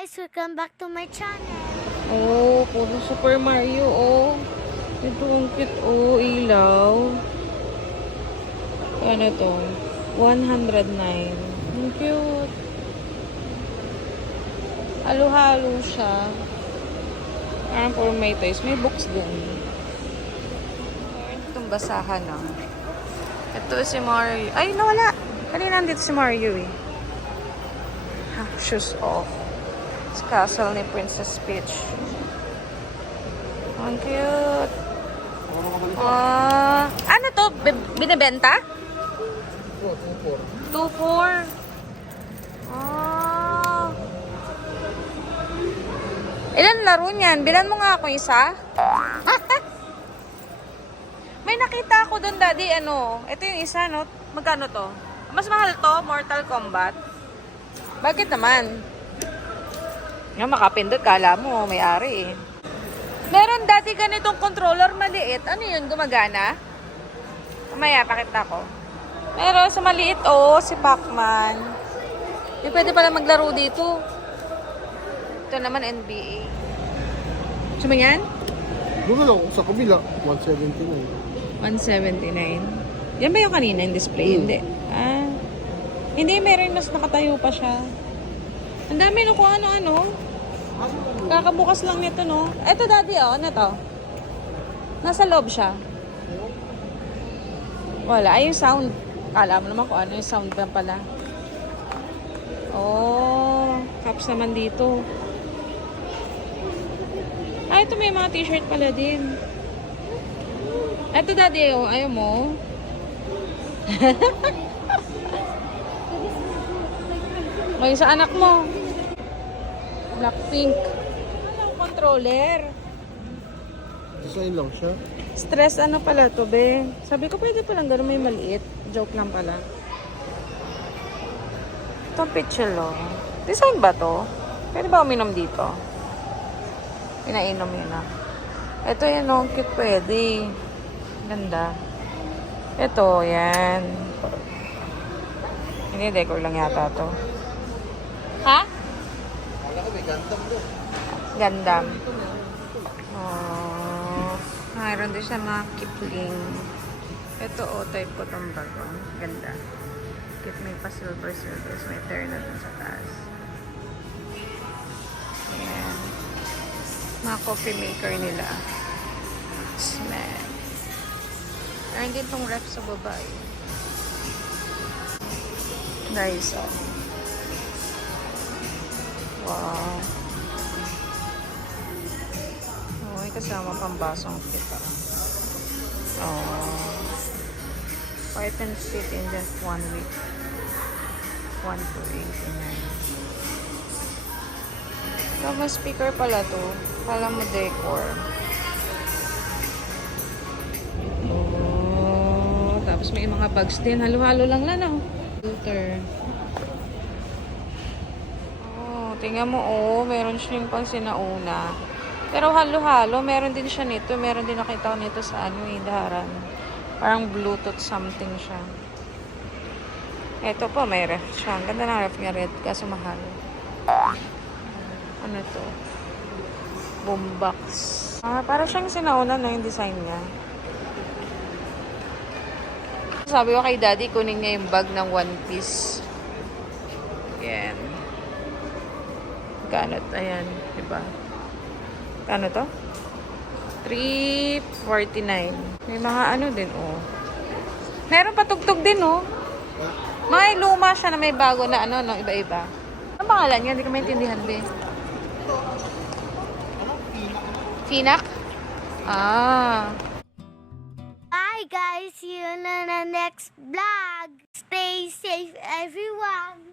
guys, welcome back to my channel. Oh, puro Super Mario, oh. Ito ang cute, oh, ilaw. Ano to? 109. Ang cute. Halo-halo siya. Parang puro may toys. May books din. Itong basahan, oh. Ito si Mario. Ay, nawala. Kanina nandito si Mario, eh. Ha, shoes off. It's castle ni Princess Peach. Ang cute. Ano to? Binibenta? 2-4. Ilan laro niyan? Bilan mo nga ako isa. May nakita ako doon, Daddy. Ano? Ito yung isa, no? Magkano to? Mas mahal to? Mortal Kombat? Bakit naman? Nga makapindot, kala mo, may-ari eh. Meron dati ganitong controller maliit. Ano yun? Gumagana? Mamaya, pakita ko. Meron sa maliit, oh, si Pac-Man. Di pwede pala maglaro dito. Ito naman, NBA. Gusto mo yan? Doon lang, sa kabila, 179. 179. Yan ba yung kanina yung display? Hindi. Hindi, meron mas nakatayo pa siya. Ang dami no kung ano-ano. Kakabukas lang nito, no? Eto, Daddy, oh. Ano to? Nasa loob siya. Wala. Ay, yung sound. Kala mo naman kung ano yung sound ba pala. Oh. Cups naman dito. Ay, ito may mga t-shirt pala din. Eto, Daddy, oh. Ayaw mo. May sa anak mo. Blackpink. Ano, controller? Design lang siya. Stress ano pala to, be? Sabi ko, pwede palang gano'n may maliit. Joke lang pala. Itong pichelo. Design ba to? Pwede ba uminom dito? Pinainom yun na. Ito yun, oh. Cute pwede. Ganda. Ito, yan. Hindi, decor lang yata to. Ha? Wala ko, may Gundam doon. Gundam. Oh. Mayroon din siya mga kipling. Ito, oh, type ko itong bago. Ganda. Kit may pa silver. So, may terno dun sa taas. Ayan. Mga coffee maker nila. Smell. Meron din itong ref sa babae. Guys, oh. Wow. Oh, may kasama pang basong kita. Oh. 5 and fit in just 1 week. 1 to 89. So, may speaker pala to. Kala mo decor. Oh. Tapos may mga bags din. Halo-halo lang lang, oh. Filter. Tingnan mo, oh, meron siya yung pang sinauna. Pero halo-halo, meron din siya nito. Meron din nakita ko nito sa ano, daharan. Parang Bluetooth something siya. Ito po, may ref siya. Ang ganda ng ref niya, red, kaso mahal. Ano to? Boombox. Para siyang sinauna na yung design niya. Sabi ko kay Daddy, kunin niya yung bag ng One Piece. Yan. Kanot, ayan, diba? Kano to? 349. May mga ano din, oh. Meron patugtog din, oh. May luma siya na may bago na ano, no, iba-iba. Ang pangalan niya? Hindi ko maintindihan, be. Finak? Bye guys, see you in the next vlog. Stay safe everyone.